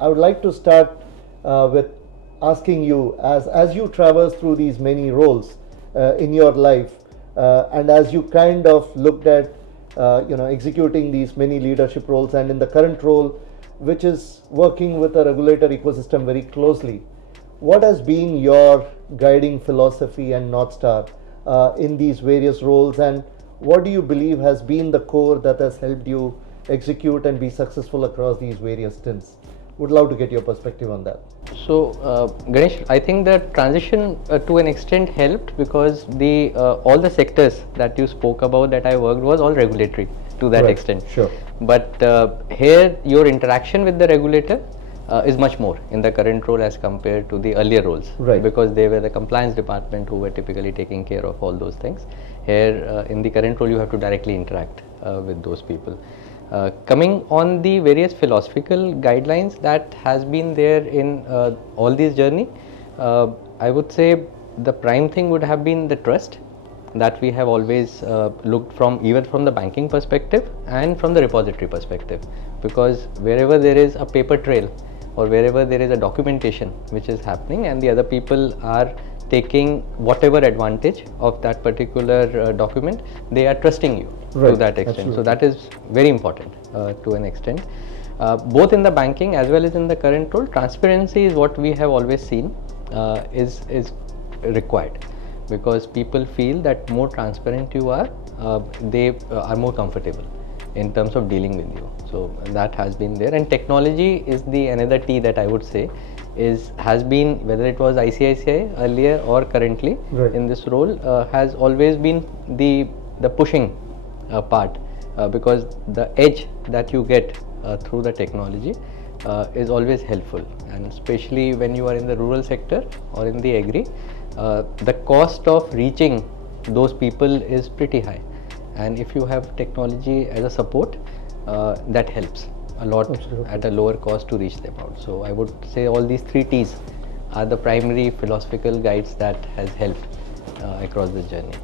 I would like to start with asking you, as you traverse through these many roles in your life, and as you kind of looked at executing these many leadership roles, and in the current role, which is working with a regulator ecosystem very closely, what has been your guiding philosophy and North Star in these various roles, and what do you believe has been the core that has helped you execute and be successful across these various stints? Would love to get your perspective on that. So, Ganesh, I think the transition to an extent helped because the all the sectors that you spoke about that I worked was all regulatory to that extent. Sure. But here, your interaction with the regulator is much more in the current role as compared to the earlier roles, Right. because they were the compliance department who were typically taking care of all those things. Here, in the current role, you have to directly interact with those people. Coming on the various philosophical guidelines that has been there in all this journey, I would say the prime thing would have been the trust that we have always looked from, even from the banking perspective and from the repository perspective, because wherever there is a paper trail or wherever there is a documentation which is happening and the other people are taking whatever advantage of that particular document, they are trusting you to that extent. Absolutely. So that is very important to an extent. Both in the banking as well as in the current role, transparency is what we have always seen is required, because people feel that more transparent you are, they are more comfortable in terms of dealing with you. So that has been there, and technology is the another T that I would say has been, whether it was ICICI earlier or currently in this role, has always been the pushing part, because the edge that you get through the technology is always helpful, and especially when you are in the rural sector or in the agri, the cost of reaching those people is pretty high, and if you have technology as a support, that helps a lot. Absolutely. At a lower cost to reach them out. So I would say all these three T's are the primary philosophical guides that has helped across this journey.